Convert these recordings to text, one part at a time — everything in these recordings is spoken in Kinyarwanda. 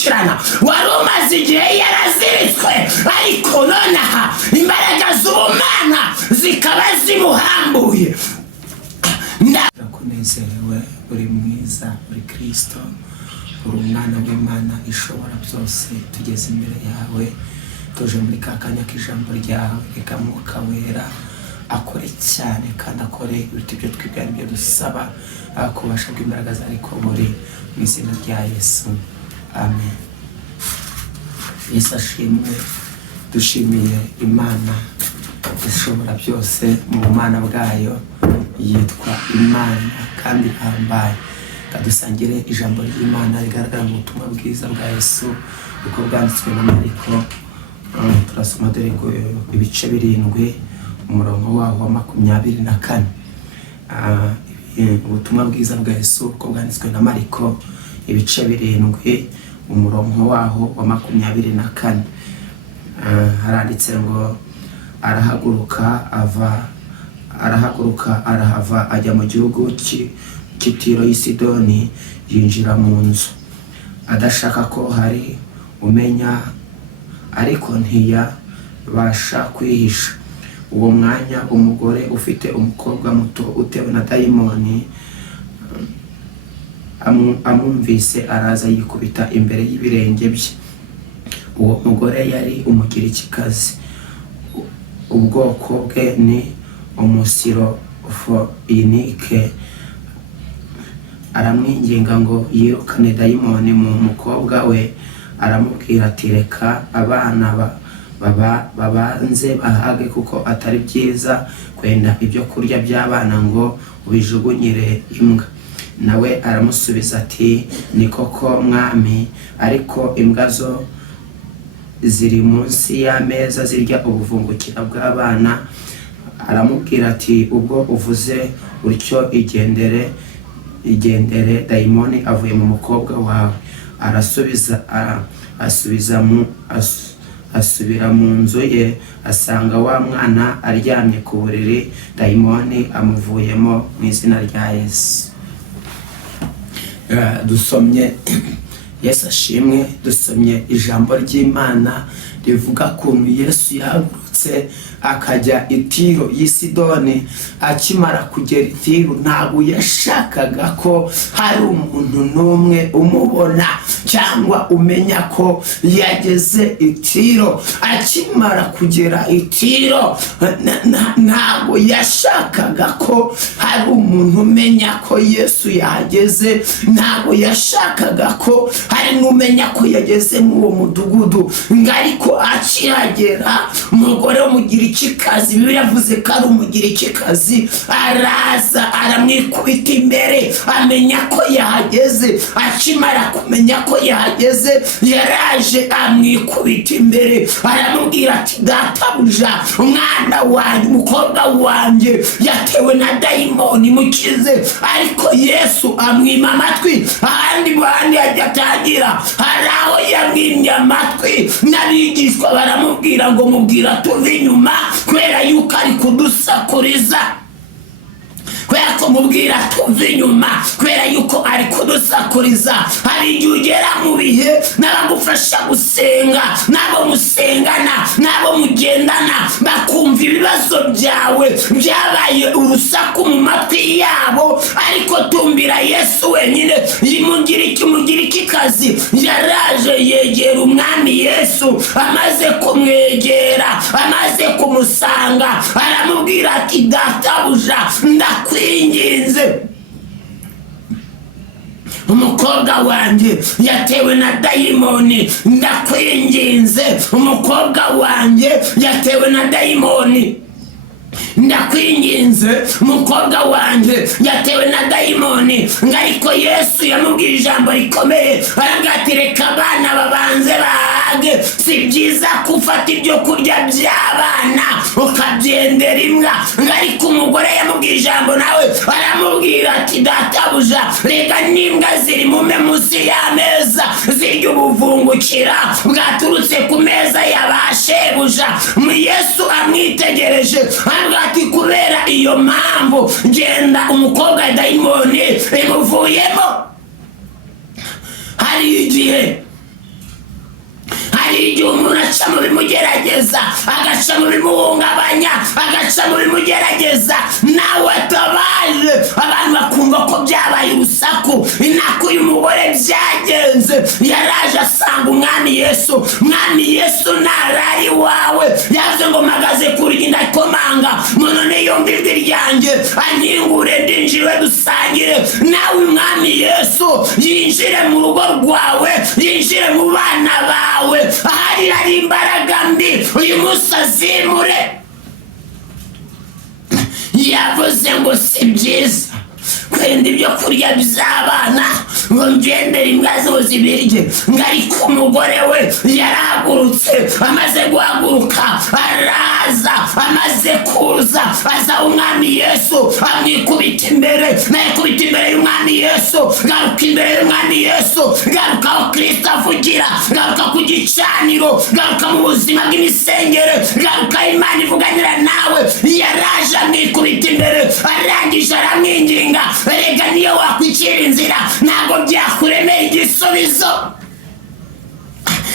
gukurikirana, wari umaze igihe yaraziritswe, ariko nonaha imbaraga z'ubumana zikaba zimuhambuye. Ndakunezerewe, uri mwiza, uri Kristo, uri umwana w'Imana ishobora byose. Tugeze imbere yawe, tuje muri kakanya k'ijambo ryawe. Reka Mwuka Wera akore cyane kandi akore ibiti byo twibwira ibyo dusaba, kubasha bw'imbaraga za Rikobori, mu izina rya Yesu, amen. Yesu ashimwe. Dushimiye Imana ishobora byose, mu bumana bwayo yitwa Imana kandi ihambaye. Kadusangire ijambo ry'Imana rigaragara mu butumwa bwiza bwa Yesu uko bwanditswe na Mariko. Turasoma dore ibice 7, umurongo waho wa 24. Ubutumwa bwiza bwa Yesu uko bwanditswe na Mariko, ibice 7, umurongo waho wa 24. Haranditse ngo arahaguruka arahava ajya mu gihugu cy'Itiro y'i Sidoni, yinjira mu nzu adashaka ko hari umenya, ariko ntiyabasha kwihisha. Uwo mwanya umugore ufite umukobwa muto utewe na dayimoni amwumvise, araza yikubita imbere y'ibirenge bye. Uwo mugore yari umugirikikazi, ubwoko bwe ni Umusirofoyinike. Aramwinginga ngo yirukane dayimoni mu mukobwa we. Aramubwira ati, reka abana babanze bahage, kuko atari byiza kwenda ibyo kurya by'abana ngo ubijugunyire imbwa. Nawe aramusubiza ati, ni koko mwami, ariko imbwa zo ziri munsi y'ameza zirya ubuvungukira bw'abana. Aramubwira ati, ubwo uvuze utyo igendere, dayimoni avuye mu mukobwa wawe. Asubira mu nzu ye, asanga wa mwana aryamye ku buriri, dayimoni amuvuyemo, mu izina rya Yesu. Dusomye Yesu ashimwe. Dusomye ijambo ry'Imana rivuga kuntu Yesu yahagurutse akajya Itiro y'i Sidoni. Akimara kugera Itiro, ntabwo yashakaga ko hari umuntu n'umwe umubona cyangwa umenya ko yageze Itiro. Akimara kugera Itiro, ntabwo yashakaga ko hari umuntu umenya ko Yesu yageze. Ntabwo yashakaga ko hari n'umenya ko yageze mu uwo mudugudu. Ariko akihagera, umugore w'umugirikikazi, Bibiliya yavuze ko ari umugirikikazi, araza aramwikubita imbere, amenya ko yahageze. Akimara kumenya ko yahageze, yaraje amwikubita imbere, aramubwira ati, databuja, umwana wanjye, umukobwa wanjye yatewe na dayimoni, mukize. Ariko Yesu amwima amatwi. Ahandi atangira, hari aho yamwimye amatwi, n'abigishwa baramubwira ngo mubwira tuve inyuma, kubera yuko ari kudusakuriza. Kubera ko mubwira tuve inyuma, kubera yuko ari kudusakuriza. Hari igihe ugera mu bihe n'abagufasha gusenga, n'abo musengana, n'abo mugendana, bakumva ibibazo byawe byabaye urusaku mu matwi yabo. Ariko tumbira Yesu wenyine. Umugirikikazi yaraje yegera umwami Yesu. Amaze kumwegera, amaze kumusanga, aramubwira ati, databuja, ndakwinginze, umukobwa wanjye yatewe na dayimoni. Ndakwinginze, umukobwa wanjye yatewe na dayimoni. Ndakwinginze, umukobwa wanjye yatewe na dayimoni. Ariko Yesu yamubwiye ijambo rikomeye, aravuga ati, reka abana babanze bahage. Si byiza gufata ibyo kurya by'abana ukabyendera imbwa. Ariko umugore yamubwiye ijambo, nawe aramubwira ati, databuja, reka n'imbwa ziri munsi y'ameza zirya ubuvungukira bwaturutse ku meza y'abashebuja. Yesu amwitegereje, aravuga ati, kubera iyo mpamvu genda, umukobwa wa dayimoni imuvuyemo. Hari igihe agaca mu bimuhungabanya, agaca mu bimugerageza, nawe atabaje abantu bakumva ko byabaye urusaku. Inako uyu mugore byagenze, yaraje asanga umwami Yesu. Umwami Yesu narari wawe, yavuze ngo mpagaze ku rugi ndakomanga, none yumva ijwi ryanjye anyingure ndinjire dusangire. Nawe umwami Yesu yinjire mu rugo rwawe, yinjire mu bana bawe. Hari imbaraga mbi uyu munsi azimure. Yavuze ngo si byiza kwenda ibyo kurya by'abana ngo mbyendere imbwa zo zibirye. ngo ariko umugore we yarahagurutse, amaze guhaguruka araza, amaze kuza aza umwami Yesu amwikubita imbere. Nayikubita imbere y'umwami Yesu, garuka imbere y'umwami Yesu, garuka aho Kristo avugira, garuka ku gicaniro, garuka mu buzima bw'imisengere, garuka Imana ivuganira nawe. Yaraje amwikubita imbere, arangije aramwinginga, erega niyo wakwicira inzira ntabwo byakuremeye igisubizo,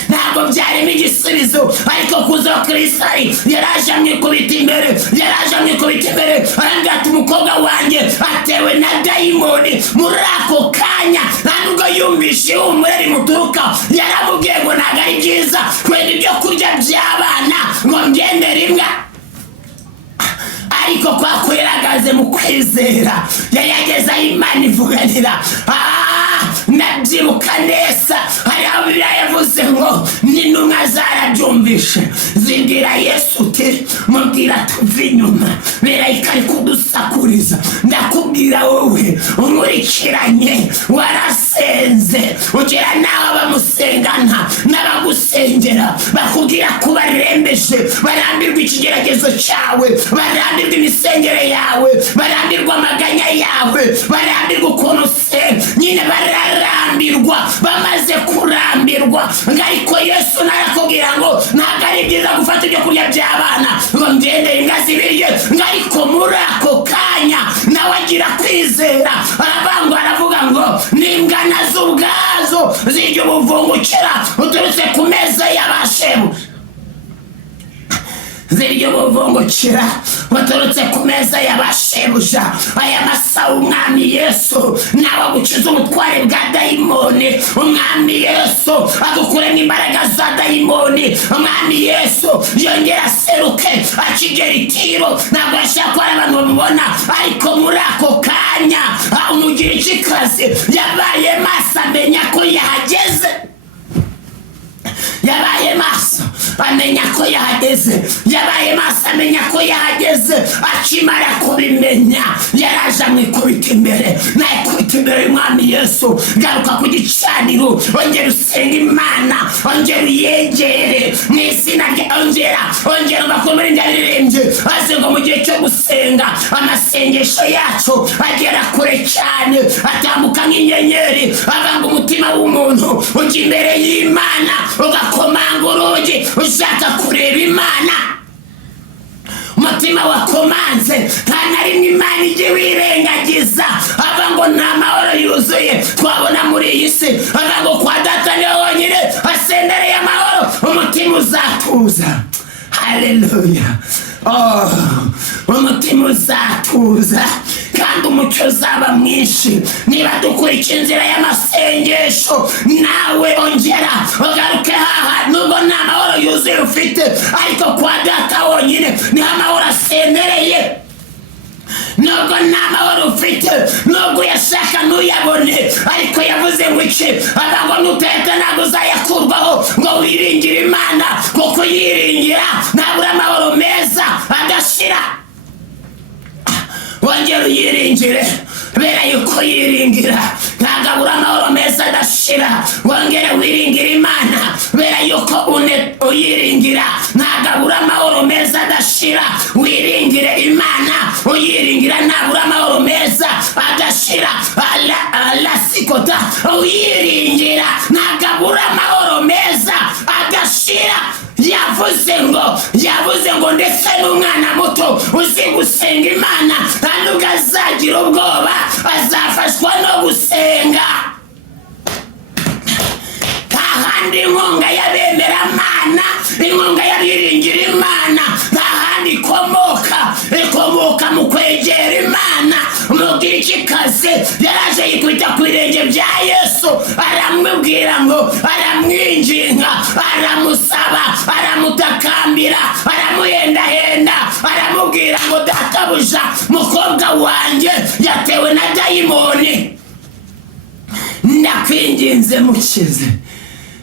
ntabwo byarimo igisubizo. ariko kuza Kristo yaraje amwikubita imbere, yaraje amwikubita imbere, arambwira ati umukobwa wanjye atewe na dayimoni. muri ako kanya ntabwo yumvishe ihumure rimuturuka, yaramubwiye ngo ntabwo ari byiza kwenda ibyo kurya by'abana ngo mbyendere imbwa. ariko kwa kwiragaze mu kwizera yayageza Imana ivuganira. Nabyibuka neza hari aho Bibiliya yavuze ngo n'intumwa zarabyumvishe zibwira Yesu uti mubwira tuve inyuma, berayika ari kudusakuriza. ndakubwira wowe unkurikiranye warasenze ugira nawe bamusengana n'abagusengera bakubwira ko barembeje, barambirwa ikigeragezo cyawe, barambirwa imisengere yawe, barambirwa amaganya yawe, barambirwa ukuntu se nyine bararambirwa. bamaze kurambirwa ariko Yesu narakubwira ngo ntabwo ari byiza gufata ibyo kurya by'abana ngo mbyendere imbwa zibirye. ariko muri ako kanya nawe agira kwizera, aravuga ngo n'imbwa nazo ubwazo zijya ubuvungukira uturutse ku meza y'abashebuja, zirya ubuvungukira baturutse ku meza y'abashebuja. aya masaha umwami Yesu nawe agukiza ubutware bwa dayimoni. umwami Yesu agukuremo imbaraga za dayimoni. umwami Yesu yongera aseruke akigera i Tiro. ntabwo ashaka ko abantu bamubona, ariko muri ako kanya umugira ikikazi yabaye maso amenya ko yahageze, yabaye maso amenya ko yahageze, yabaye maso amenya ko yahageze. akimara kubimenya yaraje amwikubita imbere. nayikubita imbere y'umwami Yesu, garuka ku gicaniro, ongera usenga Imana, ongera uyegere mu izina rye, ongera ugakomere ndaririmbye. aze ngo mu gihe cyo gusenga amasengesho yacu agera kure cyane, atambuka nk'inyenyeri, avanga umutima w'umuntu ujya imbere y'Imana ugakomanga urugi ushaka kureba Imana. umutima wakomanze nta na rimwe Imana ijye wirengagiza. ava ngo nta mahoro yuzuye twabona muri iyi si, ava ngo kwa data niho honyine hasendereye amahoro, umutima uzatuza. haleluya. umutima uzatuza kandi umucyo uzaba mwinshi niba dukurikira inzira y'amasengesho. nawe ongera ugaruke haha, nubwo nta mahoro yuzuye ufite, ariko kwa data wonyine niho amahoro asendereye. nubwo nta mahoro ufite, nubwo uyashaka ntuyabone, ariko yavuze ngo iki? ngo nutahita ntabwo uzayakurwaho, ngo wiringire Imana, kuko yiringira ntabura amahoro meza adashira. wongera uyiringire, bera yuko yiringira ntabwo abura amahoro meza adashira. wongere wiringire Imana, bera yuko uyiringira ntabwo abura amahoro meza adashira. wiringire Imana, uyiringira ntabura amahoro meza adashira. sikota, uyiringira ntabwo abura amahoro meza adashira. yavuze ngo ndetse n'umwana muto uzi gusenga Imana nta nubwo azagira ubwoba, azafashwa no gusenga. kandi inkunga y'abemeramana, inkunga y'abiringira Imana hasi yaraje yikubita ku birenge bya Yesu, aramubwira ngo, aramwinginga, aramusaba, aramutakambira, aramuhendahenda, aramubwira ngo databuja, mukobwa wanjye yatewe na dayimoni, ndakwinginze mukize.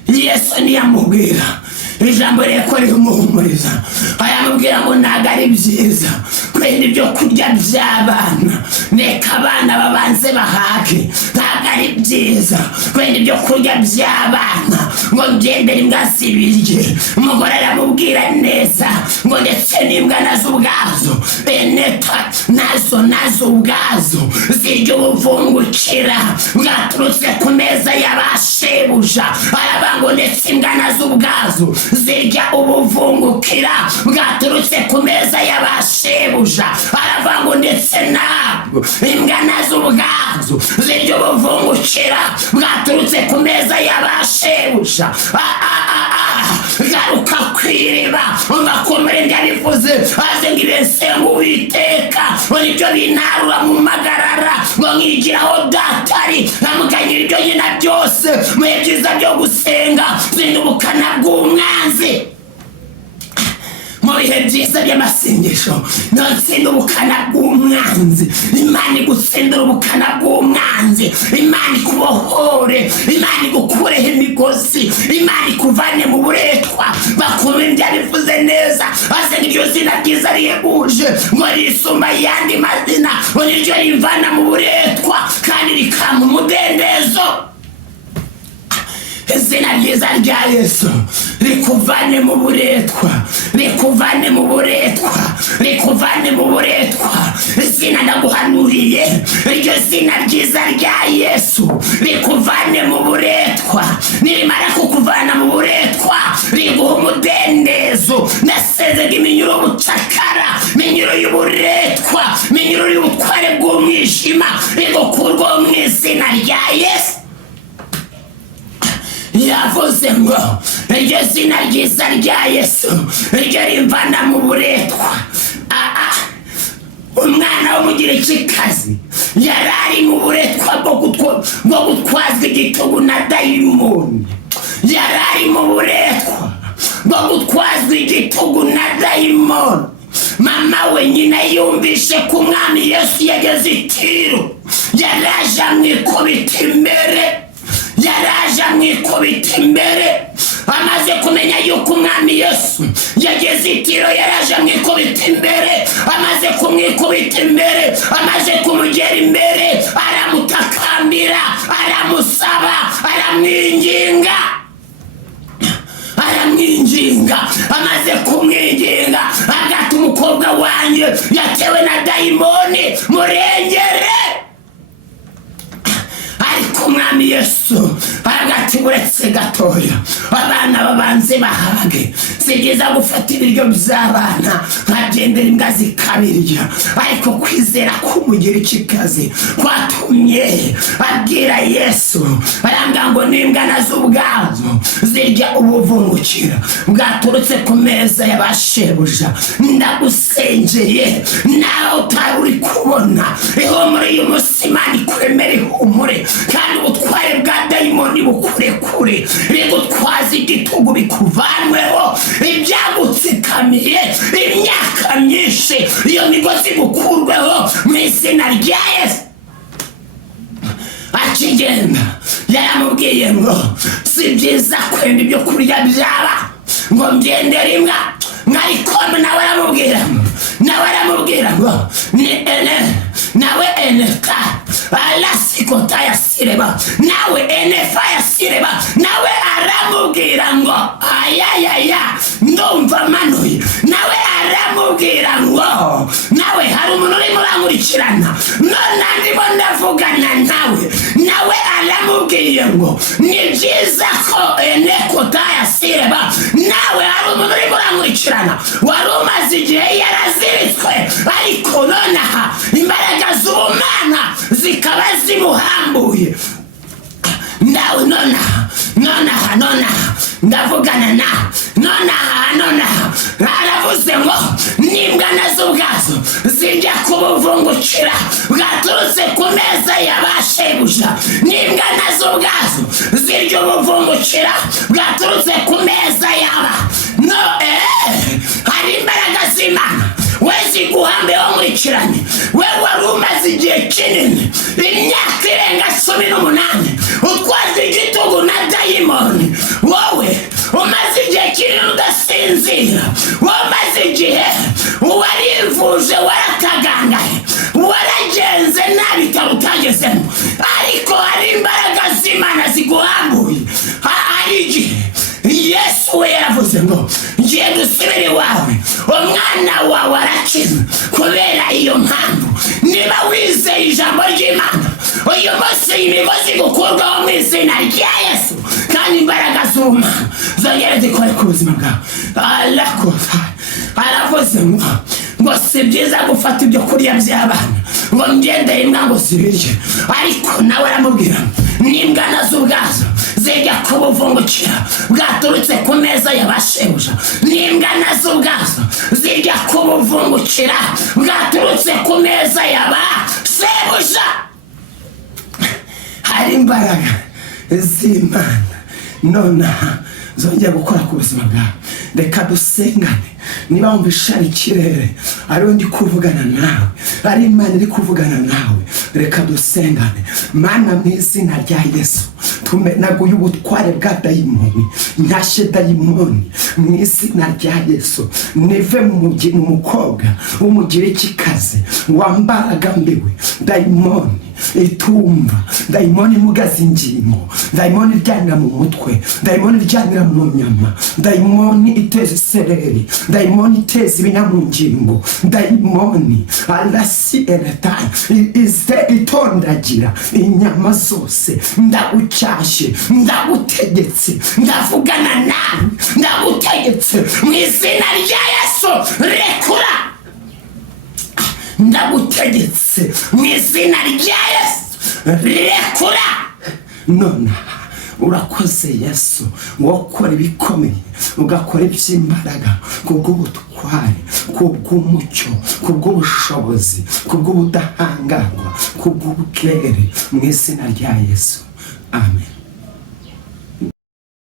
Yesu ntiyamubwira ijambo reko rihumuhumuriza, ayamubwira ngo ntabwo ari byiza kwenda ibyo kurya by'abana, reka abana babanze bahage, ntabwo ari byiza kwenda ibyo kurya by'abana ngo ngendere imbwa zibirye. Umugore aramubwira neza ngo ndetse n'imbwa nazo ubwazo beneta nazo ubwazo zirya ubuvungukira bwaturutse ku meza y'abashebuja. Aravuga ngo ndetse imbwa nazo ubwazo zirya ubuvungukira bwaturutse ku meza y'abashebuja. Aravuga ngo ndetse ntabwo imbwa nazo ubwazo zirya ubuvungukira bwaturutse ku meza y'abashebuja. Garuka kwiriba umakomere ndabivuze, aze ngibensenga Uwiteka ngo nibyo binarura mu magarara, ngo nkigiraho datari nkamuganyira ibyo nyina byose mu bihe byiza byo gusenga, zinda ubukana bw'umwanzi mu bihe byiza by'amasengesho, notsinda ubukana bw'umwanzi. Imana igutsindira ubukana bw'umwanzi, Imana ikubohore, Imana igukureho imigozi, Imana ikuvane mu buretwa. Bakumira ndabivuze neza, aze iryo zina ryiza rihebuje ngo risumba ayandi mazina, ngo niryo rivana mu buretwa kandi rikampa umudendezo. Izina ryiza rya Yesu rikuvane mu buretwa, rikuvane mu buretwa, rikuvane mu buretwa. Izina ndaguhanuriye, iryo zina ryiza rya Yesu rikuvane mu buretwa. Nirimara kukuvana mu buretwa riguha umudendezo. Nasezega iminyuro y'ubucakara, iminyuro y'uburetwa, iminyuro y'ubutware bw'umwijima rigukurwaho mu izina rya Yesu. Yavuze ngo iryo zina ryiza rya Yesu iryo rimvana mu buretwa. Umwana w'umugirikikazi yari ari mu buretwa bwo gutwazwa igitugu na dayimoni, yari ari mu buretwa bwo gutwazwa igitugu na dayimoni. Mama we nyina yumvishe ko umwami Yesu yageze i Tiro, yaraje amwikubita imbere, yaraje amwikubita imbere. Amaze kumenya yuko umwami Yesu yageze i Tiro, yaraje amwikubita imbere. Amaze kumwikubita imbere, amaze kumugera imbere, aramutakambira, aramusaba, aramwinginga, aramwinginga. Amaze kumwinginga agata umukobwa wanjye yatewe na dayimoni, murengere. Ariko umwami Yesu agati uretse gatoya, abana babanze bahage. Si byiza gufata ibiryo by'abana nkagendera imbwa zikabirya, ariko kwizera k'umugirikikazi kwatumye abwira Yesu, arambwira ngo n'imbwa nazo ubwazo zirya ubuvungukira bwaturutse ku meza y'abashebuja. Ndagusengeye nawe utari uri kubona ihumure y'umunsi, Imana ikuremere ihumure kandi ubutware bwa dayimoni bukurekure, rigutwaza igitugu bikuvanweho, ibyagutsikamiye imyaka myinshi iyo migozi gukurweho mu izina rya Yesu. Akigenda yaramubwiye ngo si byiza kwenda ibyo kurya byaba ngo mbyendere imbwa. Ariko nawe aramubwira ngo ni nawe eneka alasikota ya sireba, nawe enefa ya sireba. Nawe aramubwira ngo ayayaya ndumva manuye. Nawe aramubwira ngo nawe hari umuntu urimo urankurikirana none ndimo ndavugana nawe. Nawe aramubwiye ngo ni byiza ko enekota ya sireba. Nawe hari umuntu urimo urankurikirana wari umaze igihe yaraziritswe, ariko nonaha imbaraga z'ubumana zikaba zimuhambuye. Nawe nonaha ndavugana nawe, nonaha aravuze ngo n'imbwa nazo ubwazo zirya zijya kubuvungukira bwaturutse ku meza y'abashebuja, n'imbwa nazo ubwazo zirya ubuvungukira bwaturutse ku meza yaba hari imbaraga z'Imana we ziguhambe wamwikiranye, we wari umaze igihe kinini imyaka irenga 18 utwaje igitugu na dayimoni, wowe umaze igihe kinini udasinzira, wamaze igihe warivuje, warakagangaye, waragenze nabi utagezemo, ariko hari imbaraga z'Imana ziguhambuye. Hari igihe Yesu we yaravuze ngo ngiye gusubira iwawe, umwana wawe arakize. Kubera iyo mpamvu, niba wizeye ijambo ry'Imana, uyu munsi imigozi gukurwaho mu izina rya Yesu, kandi imbaraga z'Imana zongera zikore ku buzima bwawe. Aravuze ngo si byiza gufata ibyo kurya by'abana ngo ngendere imbwa ngo zibirye, ariko nawe aramubwira n'imbwa nazo ubwazo zijya kubuvungukira bwaturutse ku meza y'abashebuja, n'imbwa nazo ubwazo zijya kubuvungukira bwaturutse ku meza y'abashebuja. Hari imbaraga z'Imana nonaha zongera gukora ku buzima bwawe. Reka dusengane. Niba wumvisha ikirere ari ndi kuvugana nawe, ari Imana iri kuvugana nawe, reka dusengane. Mana, mu izina rya Yesu tumenaguye ubutware bwa dayimoni, nyashe dayimoni mu izina rya Yesu. Nive mu mukobwa w'umugirikikazi wambaraga mbiwe, dayimoni itumva, dayimoni imugaza ingingo, dayimoni iryamira mu mutwe, dayimoni iryamira mu nyama, dayimoni iteza isereri, dayimoni iteza ibinyamungingo, dayimoni arasi eretani ize itondagira inyama zose. Ndagucyashye, ndagutegetse, ndavugana nawe, ndagutegetse mu izina rya Yesu, rekura. Ndagutegetse mu izina rya Yesu, rekura. None urakoze Yesu, wakora ibikomeye, ugakora iby'imbaraga, kubw'ubutware, kubw'umucyo, kubw'ubushobozi, kubw'ubudahangarwa, kubw'ubwere, mu izina rya Yesu. Amen.